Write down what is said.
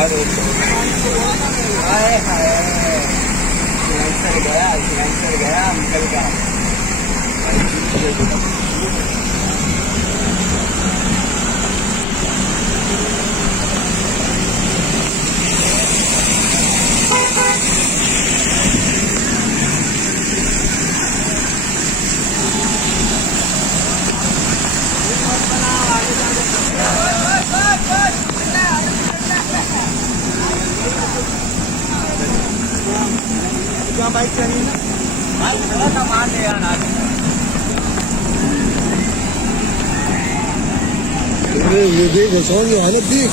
अरे हाय हाय सिलेंसर गया निकल गया बाइक चली ना माल बड़ा का माल है यार आज ये देख समझ में आया ना देख